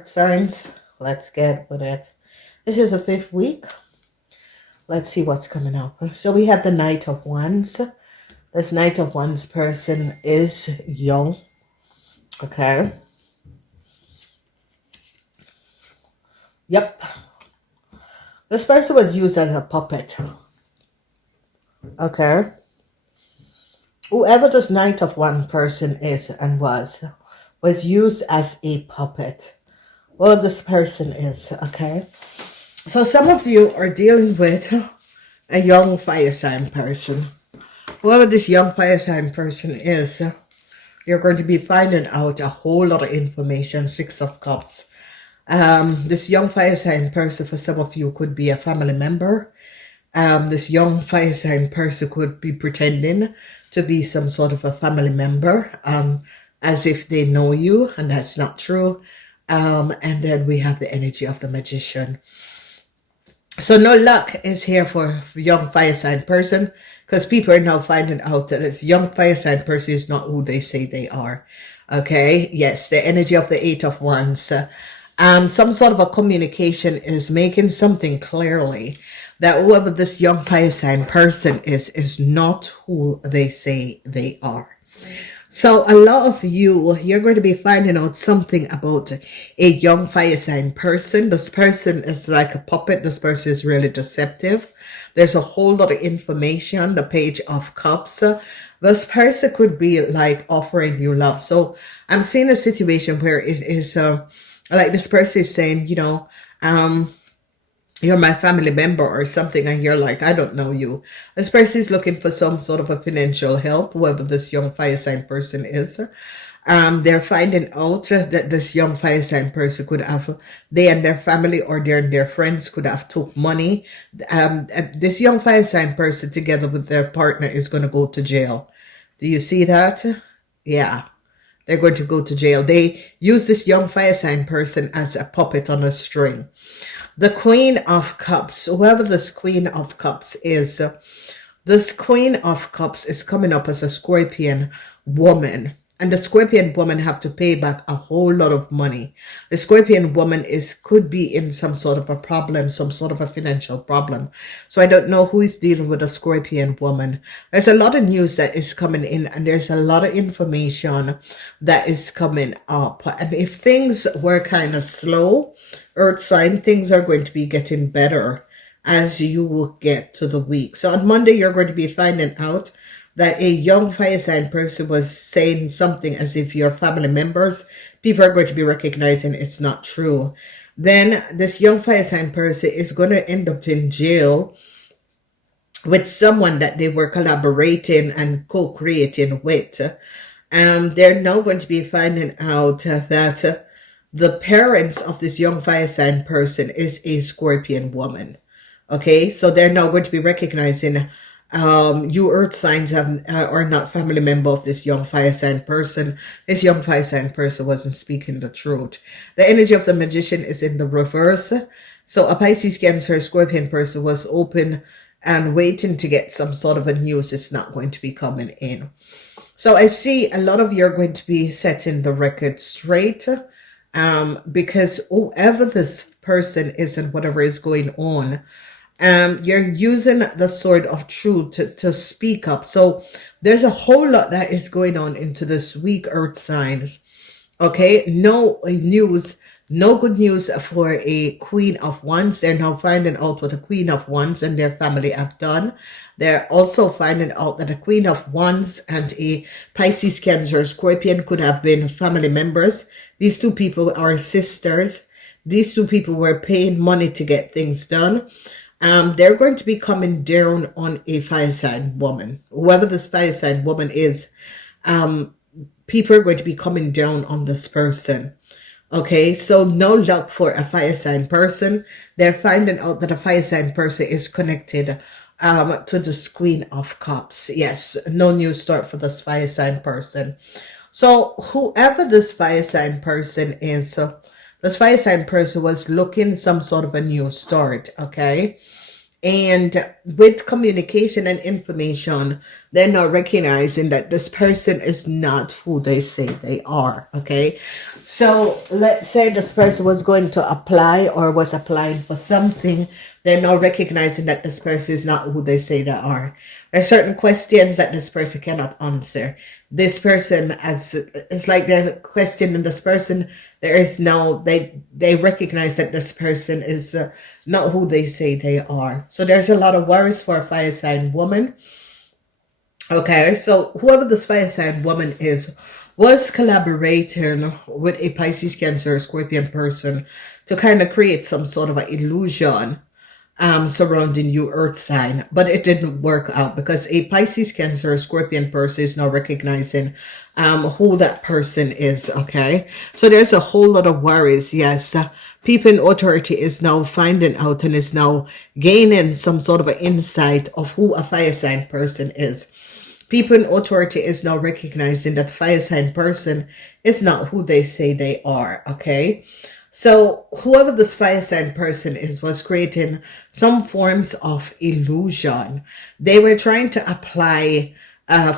earth signs. Let's get with it. This is the 5th week. Let's see what's coming up. So we have the Knight of Wands. This Knight of Wands person is young. Okay. Yep. This person was used as a puppet. Okay. Whoever this Knight of Wands person is and was used as a puppet. Well, this person is, okay? So some of you are dealing with a young fire sign person. Whoever this young fire sign person is, you're going to be finding out a whole lot of information. 6 of Cups. This young fire sign person for some of you could be a family member. This young fire sign person could be pretending to be some sort of a family member, as if they know you, and that's not true. And then we have the energy of the Magician. So no luck is here for young fire sign person, because people are now finding out that this young fire sign person is not who they say they are. Okay, yes, the energy of the 8 of Wands. Some sort of a communication is making something clearly that whoever this young fire sign person is not who they say they are. So a lot of you're going to be finding out something about a young fire sign person. This person is like a puppet. This person is really deceptive. There's a whole lot of information. The Page of Cups. This person could be like offering you love. So I'm seeing a situation where it is like this person is saying, you know, you're my family member or something, and you're like, I don't know you. This person is looking for some sort of a financial help, whoever this young fire sign person is. They're finding out that this young fire sign person could have, they and their family or their friends could have took money. This young fire sign person together with their partner is going to go to jail. Do you see that? Yeah. They're going to go to jail. They use this young fire sign person as a puppet on a string. The Queen of Cups, whoever this Queen of Cups is, this Queen of Cups is coming up as a Scorpion woman. And the Scorpion woman have to pay back a whole lot of money. The Scorpion woman could be in some sort of a problem, some sort of a financial problem. So I don't know who is dealing with a Scorpion woman. There's a lot of news that is coming in, and there's a lot of information that is coming up. And if things were kind of slow, Earth sign, things are going to be getting better as you will get to the week. So on Monday, you're going to be finding out that a young fire sign person was saying something as if you're family members. People are going to be recognizing it's not true. Then this young fire sign person is going to end up in jail with someone that they were collaborating and co-creating with. They're now going to be finding out that the parents of this young fire sign person is a Scorpion woman. Okay, so they're now going to be recognizing you earth signs are not family member of this young fire sign person. This young fire sign person wasn't speaking the truth. The energy of the Magician is in the reverse. So a Pisces, Cancer, Scorpion person was open and waiting to get some sort of a news. It's not going to be coming in. So I see a lot of you are going to be setting the record straight, because whoever this person is and whatever is going on, you're using the sword of truth to speak up. So there's a whole lot that is going on into this week, earth signs. Okay, no news, no good news for a Queen of Wands. They're now finding out what a Queen of Wands and their family have done. They're also finding out that a Queen of Wands and a Pisces, Cancer, Scorpion could have been family members. These two people are sisters. These two people were paying money to get things done. They're going to be coming down on a fire sign woman. Whoever this fire sign woman is, people are going to be coming down on this person. Okay, so no luck for a fire sign person. They're finding out that a fire sign person is connected to this Queen of Cups. Yes, no new start for this fire sign person. So whoever this fire sign person is, this fire sign person was looking some sort of a new start, okay? And with communication and information, they're now recognizing that this person is not who they say they are, okay? So let's say this person was going to apply or was applying for something. They're now recognizing that this person is not who they say they are. There are certain questions that this person cannot answer. This person, as it's like they're questioning this person. There is no, they recognize that this person is not who they say they are. So there's a lot of worries for a fire sign woman. Okay, so whoever this fire sign woman is was collaborating with a Pisces, Cancer, Scorpion person to kind of create some sort of an illusion surrounding you, Earth sign, but it didn't work out because a Pisces, Cancer, Scorpion person is now recognizing who that person is. Okay, so there's a whole lot of worries. Yes, people in authority is now finding out and is now gaining some sort of an insight of who a fire sign person is. People in authority is now recognizing that fire sign person is not who they say they are. Okay, so whoever this fire sign person is was creating some forms of illusion. They were trying to apply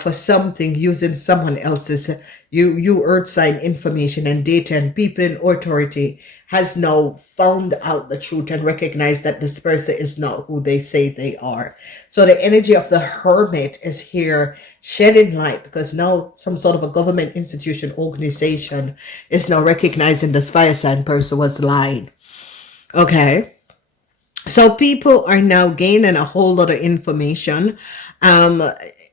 for something using someone else's you earth sign information and data, and people in authority has now found out the truth and recognized that this person is not who they say they are. So the energy of the hermit is here shedding light because now some sort of a government institution organization is now recognizing this fire sign person was lying. Okay, so people are now gaining a whole lot of information.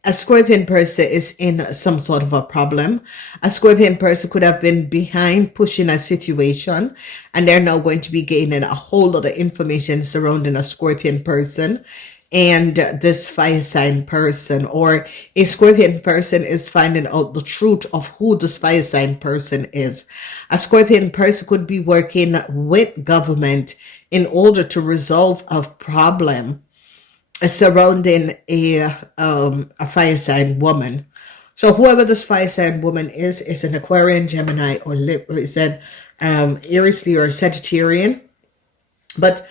A Scorpion person is in some sort of a problem. A Scorpion person could have been behind pushing a situation, and they're now going to be gaining a whole lot of information surrounding a Scorpion person and this fire sign person, or a Scorpion person is finding out the truth of who this fire sign person is. A Scorpion person could be working with government in order to resolve a problem surrounding a fire sign woman. So whoever this fire sign woman is an Aquarian, Gemini, or is an Aries, Leo, or Sagittarian. But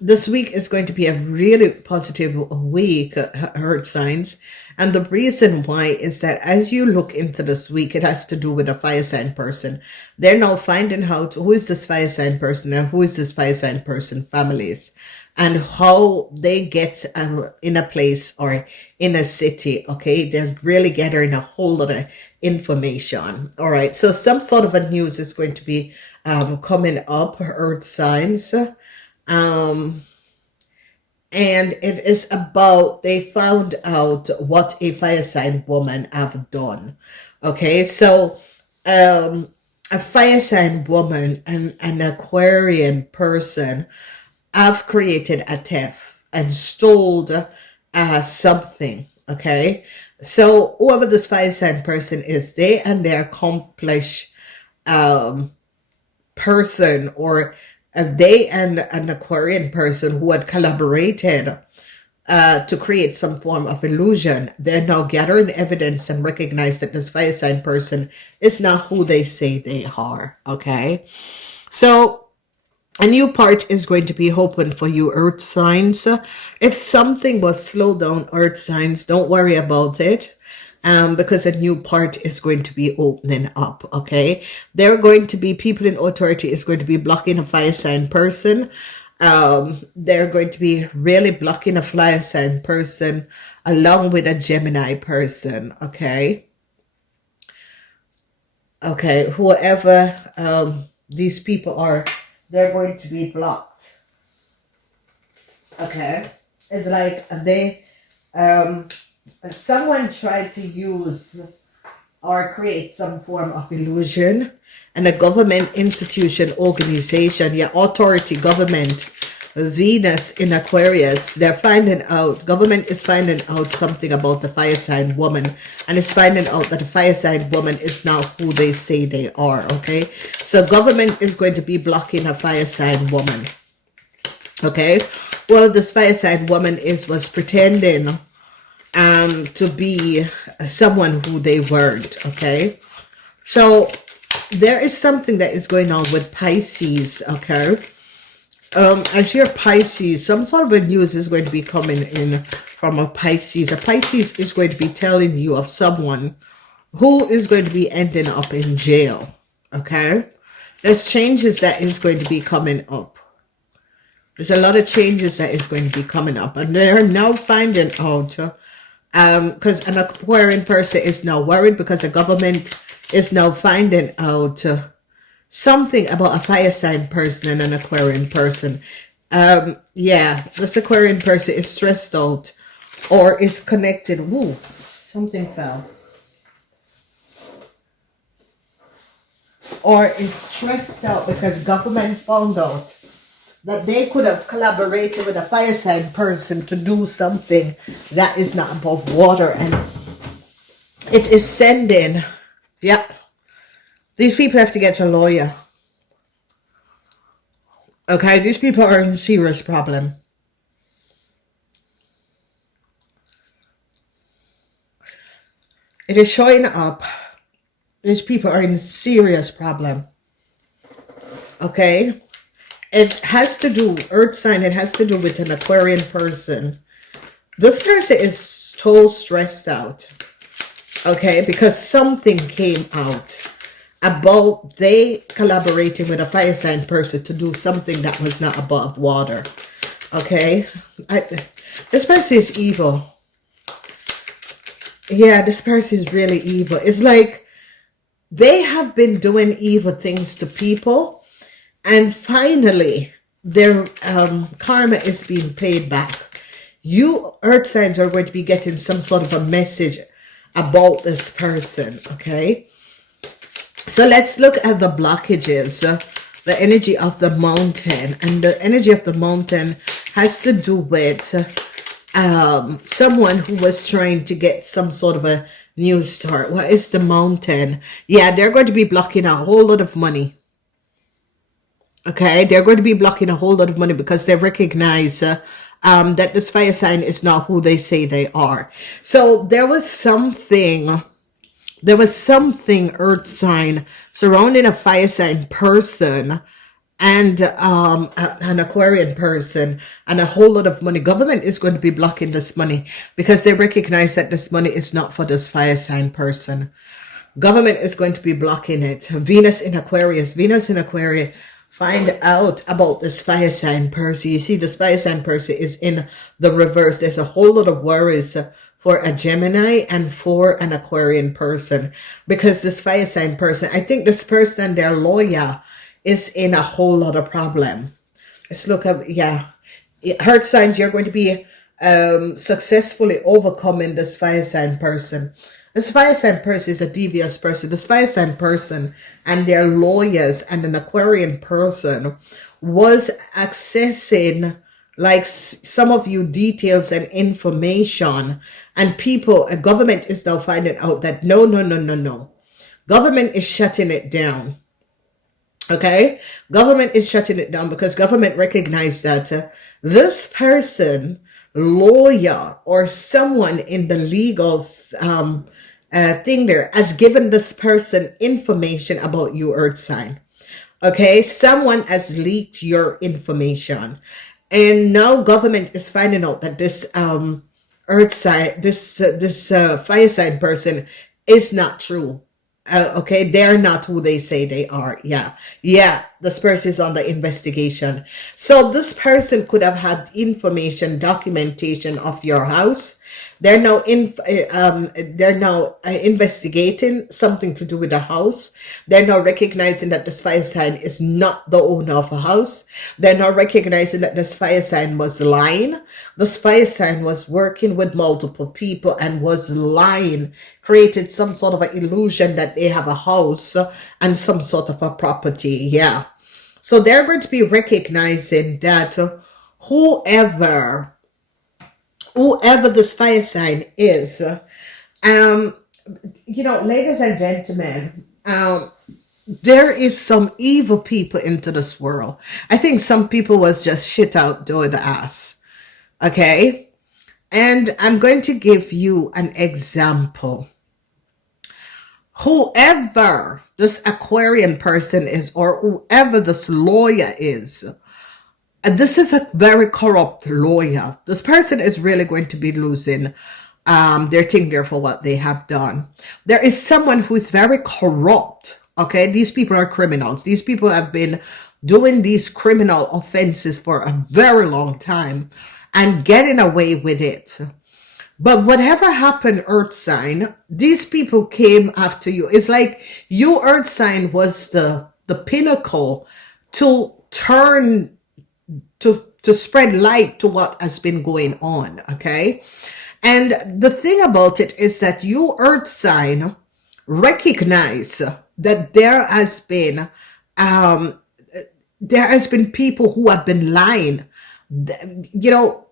this week is going to be a really positive week, Earth signs. And the reason why is that as you look into this week, it has to do with a fire sign person. They're now finding out who is this fire sign person and who is this fire sign person families, and how they get in a place or in a city. Okay, they're really gathering a whole lot of information. All right, so some sort of a news is going to be coming up, Earth signs. And it is about, they found out what a fire sign woman have done. Okay, so a fire sign woman and an Aquarian person have created a theft and stole something. Okay, so whoever this fire sign person is, they and their accomplished person, or they and an Aquarian person who had collaborated to create some form of illusion, they're now gathering evidence and recognize that this fire sign person is not who they say they are. Okay, so a new part is going to be open for you, Earth signs. If something was slowed down, Earth signs, don't worry about it. Because a new part is going to be opening up. Okay, there are going to be people in authority is going to be blocking a fire sign person. They're going to be really blocking a fire sign person along with a Gemini person. Okay, whoever these people are, they're going to be blocked. Okay, it's like they someone tried to use or create some form of illusion, and a government institution, organization, authority, government, Venus in Aquarius, they're finding out, government is finding out something about the fire sign woman, and it's finding out that the fire sign woman is not who they say they are. Okay, so government is going to be blocking a fire sign woman. Okay, well, this fire sign woman was pretending to be someone who they weren't. Okay, so there is something that is going on with Pisces. Okay, as your Pisces, some sort of a news is going to be coming in from a Pisces. A Pisces is going to be telling you of someone who is going to be ending up in jail. Okay? There's changes that is going to be coming up. There's a lot of changes that is going to be coming up. And they're now finding out, because an Aquarian person is now worried because the government is now finding out something about a fire sign person and an Aquarian person. Yeah, this Aquarian person is stressed out or is connected. Woo, something fell. Or is stressed out because government found out that they could have collaborated with a fire sign person to do something that is not above water, and it is sending, yep, these people have to get a lawyer. Okay, these people are in serious problem. It is showing up. These people are in serious problem. Okay? It has to do, earth sign, it has to do with an Aquarian person. This person is so stressed out. Okay? Because something came out about they collaborating with a fire sign person to do something that was not above water. Okay? This person is evil. Yeah, this person is really evil. It's like they have been doing evil things to people, and finally their karma is being paid back. You earth signs are going to be getting some sort of a message about this person. Okay, so let's look at the blockages, the energy of the mountain. And the energy of the mountain has to do with someone who was trying to get some sort of a new start. What is the mountain? Yeah, they're going to be blocking a whole lot of money. Okay, they're going to be blocking a whole lot of money because they recognize that this fire sign is not who they say they are. So there was something earth sign surrounding a fire sign person and an Aquarian person, and a whole lot of money. Government is going to be blocking this money because they recognize that this money is not for this fire sign person. Government is going to be blocking it. Venus in Aquarius. Venus in Aquarius. Find out about this fire sign person. You see, this fire sign person is in the reverse. There's a whole lot of worries for a Gemini and for an Aquarian person, because this fire sign person, I think this person and their lawyer is in a whole lot of problem. Let's look up, yeah. Earth signs, you're going to be successfully overcoming this fire sign person. This fire sign person is a devious person. This fire sign person and their lawyers and an Aquarian person was accessing, like, some of you details and information, and people, a government is now finding out that no. Government is shutting it down. Okay, government is shutting it down because government recognized that this person, lawyer or someone in the legal thing there, has given this person information about you, earth sign. Okay, someone has leaked your information, and now government is finding out that this earth sign, this fire sign person is not true. Okay, they're not who they say they are. Yeah, this person is under investigation. So this person could have had information, documentation of your house. They're now investigating something to do with the house. They're now recognizing that this fire sign is not the owner of a house. They're now recognizing that this fire sign was lying. This fire sign was working with multiple people and was lying, created some sort of an illusion that they have a house and some sort of a property. Yeah. So they're going to be recognizing that whoever this fire sign is, you know, ladies and gentlemen, there is some evil people into this world. I think some people was just shit out door the ass. Okay. And I'm going to give you an example. Whoever this Aquarian person is, or whoever this lawyer is, and this is a very corrupt lawyer. This person is really going to be losing their thing there for what they have done. There is someone who is very corrupt. Okay, these people are criminals. These people have been doing these criminal offenses for a very long time and getting away with it. But whatever happened, Earth sign, these people came after you. It's like you, Earth sign, was the pinnacle to turn, to spread light to what has been going on. Okay. And the thing about it is that you, Earth sign, recognize that um, there has been people who have been lying. You know,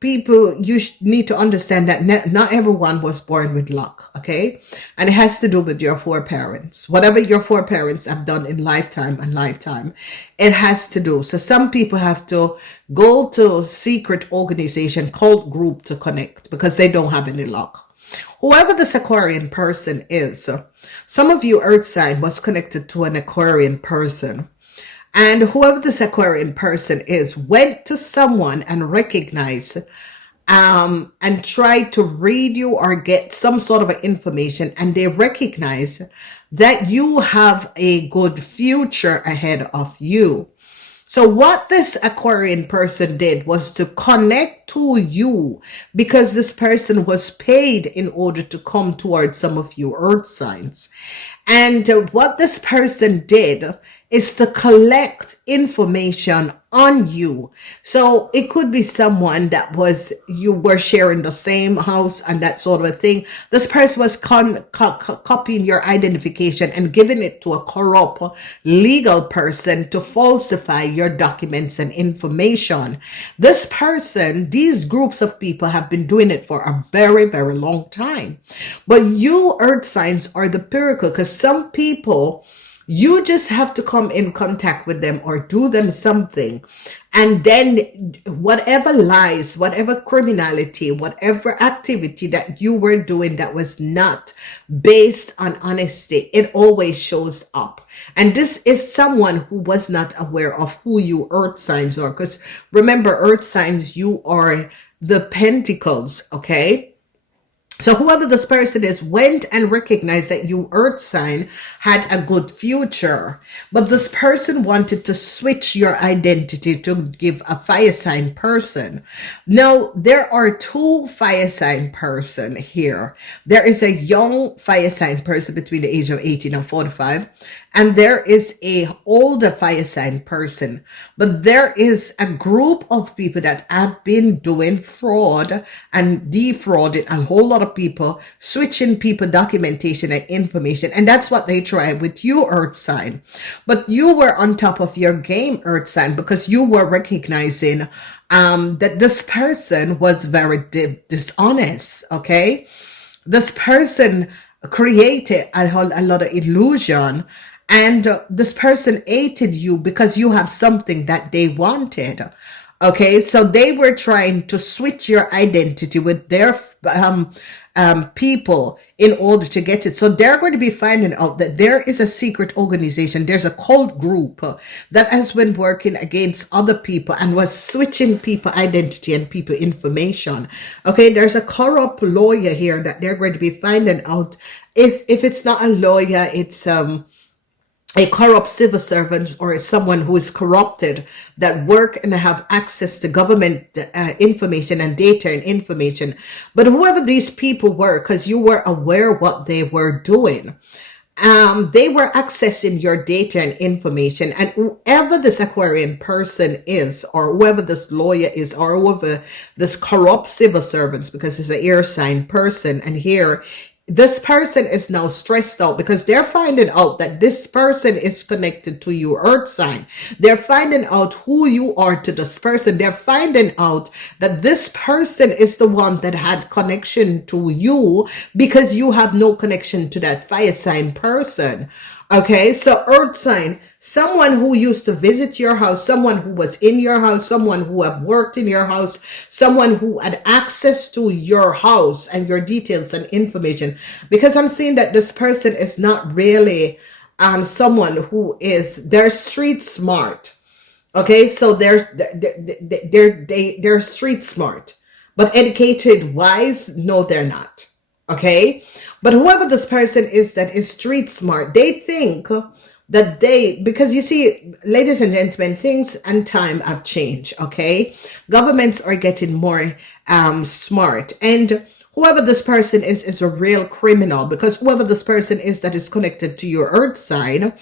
people, you need to understand that not everyone was born with luck, okay? And it has to do with your foreparents. Whatever your foreparents have done in lifetime and lifetime, it has to do. So some people have to go to secret organization, cult group to connect because they don't have any luck. Whoever this Aquarian person is, some of you Earth sign was connected to an Aquarian person. And whoever this Aquarian person is went to someone and recognized and tried to read you or get some sort of information, and they recognize that you have a good future ahead of you. So what this Aquarian person did was to connect to you because this person was paid in order to come towards some of you Earth signs. And what this person did is to collect information on you. So it could be someone that you were sharing the same house and that sort of a thing. This person was copying your identification and giving it to a corrupt legal person to falsify your documents and information. This person, these groups of people have been doing it for a very, very long time. But you Earth signs are the pinnacle, because some people, you just have to come in contact with them or do them something. And then whatever lies, whatever criminality, whatever activity that you were doing that was not based on honesty, it always shows up. And this is someone who was not aware of who you Earth signs are. Because remember, Earth signs, you are the pentacles, okay? So whoever this person is went and recognized that you Earth sign had a good future. But this person wanted to switch your identity to give a fire sign person. Now, there are two fire sign person here. There is a young fire sign person between the age of 18 and 45. And there is a older fire sign person. But there is a group of people that have been doing fraud and defrauding a whole lot of people, switching people documentation and information. And that's what they tried with you, Earth sign. But you were on top of your game, Earth sign, because you were recognizing that this person was very dishonest, okay? This person created a lot of illusion. And this person hated you because you have something that they wanted. Okay, so they were trying to switch your identity with their people in order to get it. So they're going to be finding out that there is a secret organization. There's a cult group that has been working against other people and was switching people identity and people information. Okay, there's a corrupt lawyer here that they're going to be finding out. If it's not a lawyer, it's a corrupt civil servant or someone who is corrupted that work and have access to government information and data and information. But whoever these people were, because you were aware what they were doing, they were accessing your data and information. And whoever this Aquarian person is, or whoever this lawyer is, or whoever this corrupt civil servants, because it's an air sign person, and here this person is now stressed out because they're finding out that this person is connected to your Earth sign. They're finding out who you are to this person. They're finding out that this person is the one that had connection to you because you have no connection to that fire sign person. Okay, so Earth sign, someone who used to visit your house, someone who was in your house, someone who had worked in your house, someone who had access to your house and your details and information. Because I'm seeing that this person is not really someone who is, they're street smart. Okay, so they're street smart, but educated wise, no, they're not. Okay, But whoever this person is that is street smart, they think that because you see, ladies and gentlemen, things and time have changed, okay? Governments are getting more smart, and whoever this person is a real criminal, because whoever this person is that is connected to your earth side,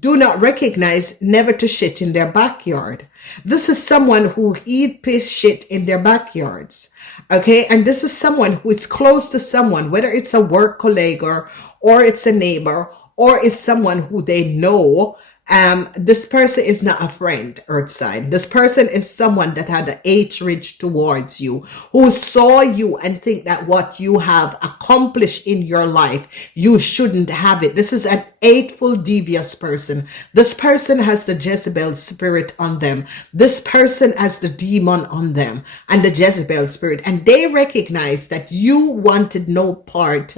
do not recognize never to shit in their backyard. This is someone who eat piss shit in their backyards, okay? And this is someone who is close to someone, whether it's a work colleague or it's a neighbor, or is someone who they know. This person is not a friend, earth side. This person is someone that had a hatred towards you, who saw you and think that what you have accomplished in your life, you shouldn't have it. This is an hateful, devious person. This person has the Jezebel spirit on them. This person has the demon on them and the Jezebel spirit. And they recognize that you wanted no part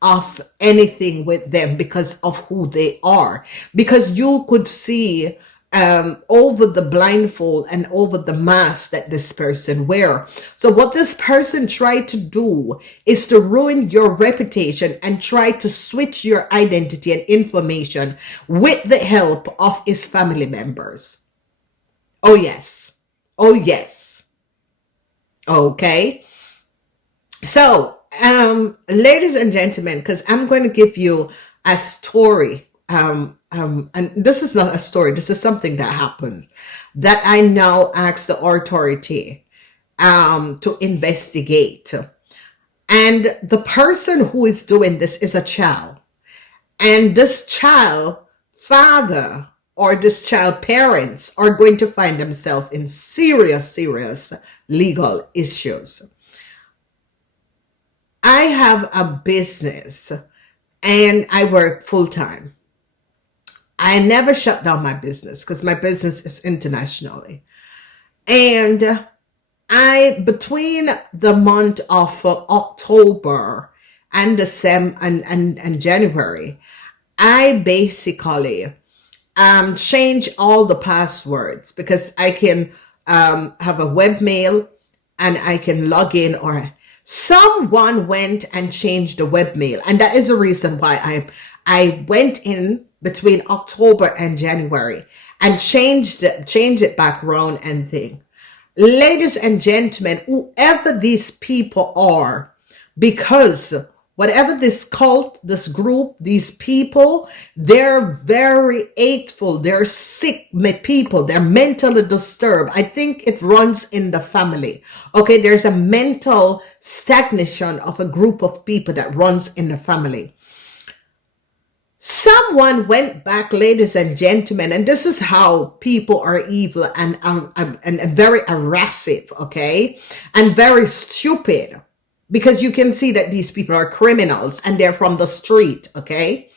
of anything with them because of who they are, because you could see over the blindfold and over the mask that this person wear. So what this person tried to do is to ruin your reputation and try to switch your identity and information with the help of his family members. Oh yes. Oh yes. Okay. So ladies and gentlemen, because I'm going to give you a story, and this is not a story, this is something that happened that I now ask the authority to investigate. And the person who is doing this is a child, and this child father or this child parents are going to find themselves in serious legal issues. I have a business and I work full-time. I never shut down my business because my business is internationally. And between the month of October and December and January, I basically change all the passwords because I can have a webmail and I can log in, or someone went and changed the webmail, and that is the reason why I went in between October and January and changed it back around and thing. Ladies and gentlemen, whoever these people are, because whatever this cult, this group, these people, they're very hateful. They're sick people. They're mentally disturbed. I think it runs in the family. Okay, there's a mental stagnation of a group of people that runs in the family. Someone went back, ladies and gentlemen, and this is how people are evil and very aggressive, okay, and very stupid. Because you can see that these people are criminals and they're from the street, okay?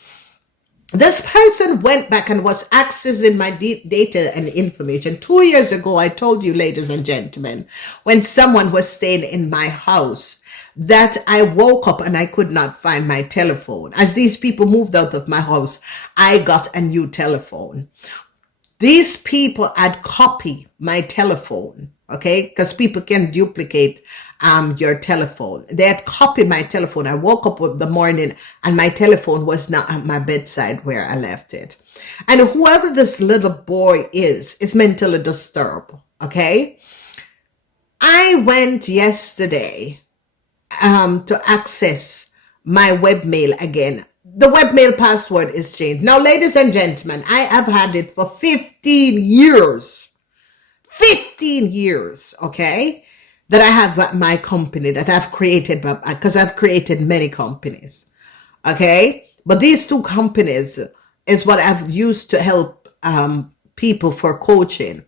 This person went back and was accessing my data and information. 2 years ago, I told you, ladies and gentlemen, when someone was staying in my house, that I woke up and I could not find my telephone. As these people moved out of my house, I got a new telephone. These people had copied my telephone, okay? Because people can duplicate your telephone. They had copied my telephone. I woke up in the morning and my telephone was not at my bedside where I left it. And whoever this little boy is mentally disturbed, okay? I went yesterday to access my webmail again. The webmail password is changed. Now, ladies and gentlemen, I have had it for 15 years. 15 years, okay? That I have my company that I've created, because I've created many companies, okay? But these two companies is what I've used to help people for coaching.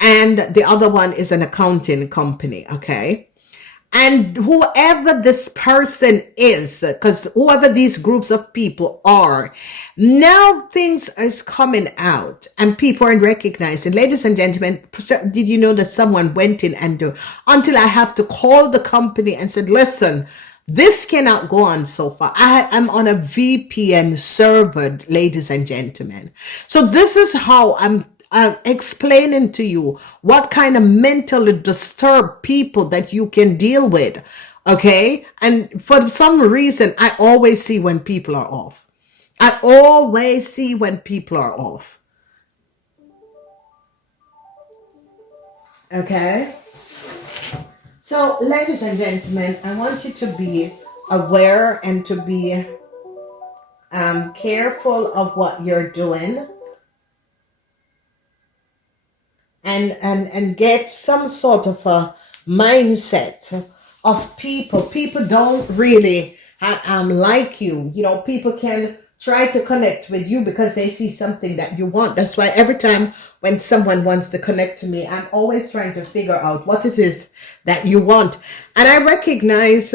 And the other one is an accounting company, okay? And whoever this person is, because whoever these groups of people are, now things is coming out and people are recognizing. Ladies and gentlemen, did you know that someone went in and until I have to call the company and said, listen, this cannot go on so far. I am on a VPN server, ladies and gentlemen. So this is how I'm explaining to you what kind of mentally disturbed people that you can deal with Okay. And for some reason, I always see when people are off. I always see when people are off. Okay. So, ladies and gentlemen, I want you to be aware and to be careful of what you're doing, and get some sort of a mindset of people. People don't really like you. You know, people can try to connect with you because they see something that you want. That's why every time when someone wants to connect to me, I'm always trying to figure out what it is that you want. And I recognize,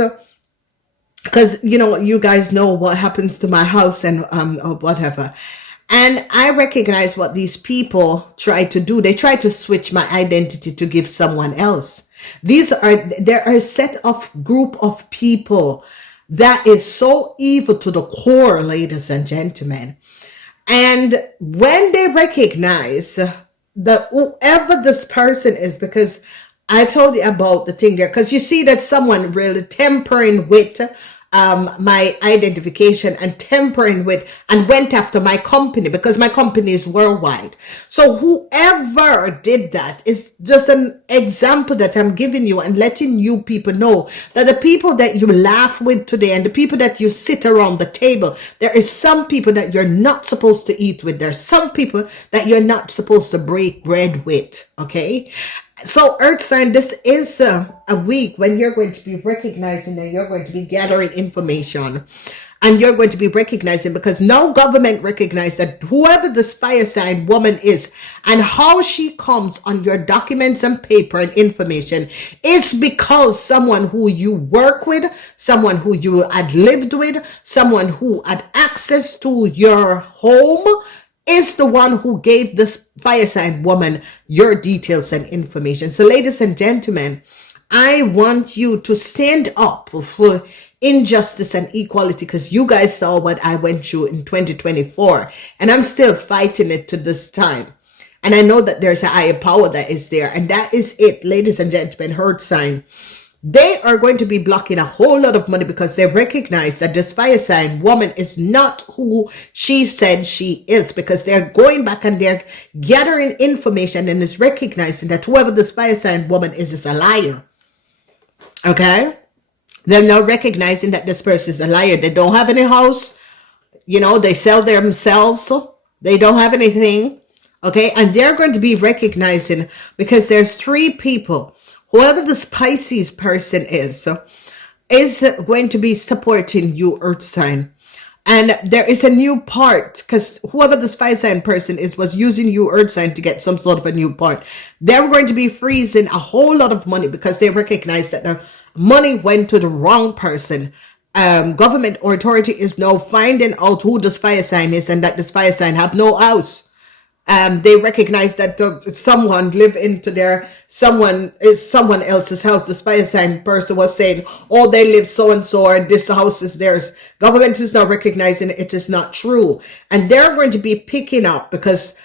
because, you know, you guys know what happens to my house and or whatever. And I recognize what these people try to do. They try to switch my identity to give someone else. There are a set of group of people that is so evil to the core, ladies and gentlemen. And when they recognize that whoever this person is, because I told you about the thing there, because you see that someone really tampering with my identification and tampering with and went after my company, because my company is worldwide. So whoever did that is just an example that I'm giving you and letting you people know that the people that you laugh with today and the people that you sit around the table, there is some people that you're not supposed to eat with. There's some people that you're not supposed to break bread with. Okay. So Earth sign, this is a week when you're going to be recognizing and you're going to be gathering information, and you're going to be recognizing, because now government recognize that whoever this fire sign woman is and how she comes on your documents and paper and information is because someone who you work with, someone who you had lived with, someone who had access to your home is the one who gave this fire sign woman your details and information. So ladies and gentlemen, I want you to stand up for injustice and equality, because you guys saw what I went through in 2024 and I'm still fighting it to this time. And I know that there's a higher power that is there, and that is it, ladies and gentlemen. Earth sign, they are going to be blocking a whole lot of money because they recognize that this fire sign woman is not who she said she is, because they're going back and they're gathering information and is recognizing that whoever this fire sign woman is a liar. Okay? They're now recognizing that this person is a liar. They don't have any house. You know, they sell themselves. They don't have anything. Okay? And they're going to be recognizing, because there's three people. Whoever this Pisces person is going to be supporting you, Earth sign. And there is a new part, because whoever this fire sign person is was using you, Earth sign, to get some sort of a new part. They're going to be freezing a whole lot of money because they recognize that the money went to the wrong person. Government or authority is now finding out who this fire sign is and that this fire sign have no house. They recognize that someone live into someone else's house. The fire sign person was saying, oh, they live so and so, or this house is theirs. Government is now recognizing it is not true, and they're going to be picking up, because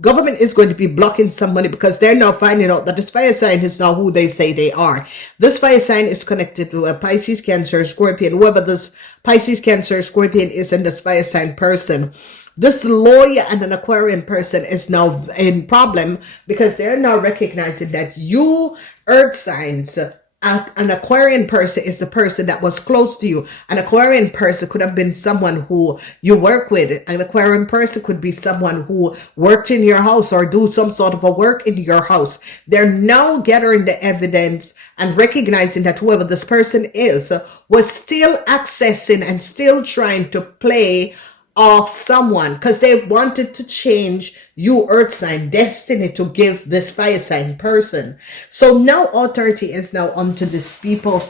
government is going to be blocking some money, because they're now finding out that this fire sign is not who they say they are. This fire sign is connected to a Pisces, Cancer, Scorpion. Whoever this Pisces, Cancer, Scorpion is in this fire sign person, this lawyer and an Aquarian person is now in problem, because they're now recognizing that you, Earth signs, an Aquarian person is the person that was close to you. An Aquarian person could have been someone who you work with. An Aquarian person could be someone who worked in your house or do some sort of a work in your house. They're now gathering the evidence and recognizing that whoever this person is was still accessing and still trying to play of someone, because they wanted to change you, Earth sign destiny, to give this fire sign person. So now authority is now onto these people,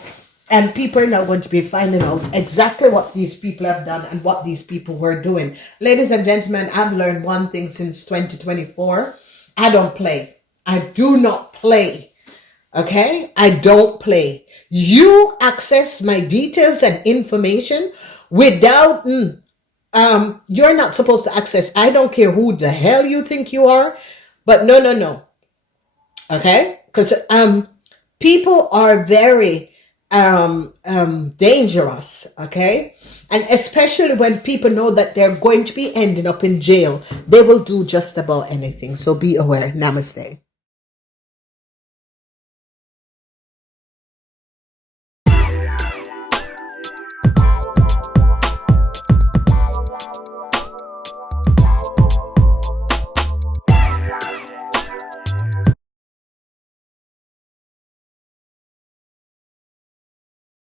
and people are now going to be finding out exactly what these people have done and what these people were doing. Ladies and gentlemen, I've learned one thing since 2024. I don't play. I do not play. Okay? I don't play. You access my details and information without you're not supposed to access. I don't care who the hell you think you are, but no. Okay? Because people are very dangerous, okay? And especially when people know that they're going to be ending up in jail, they will do just about anything. So be aware. Namaste.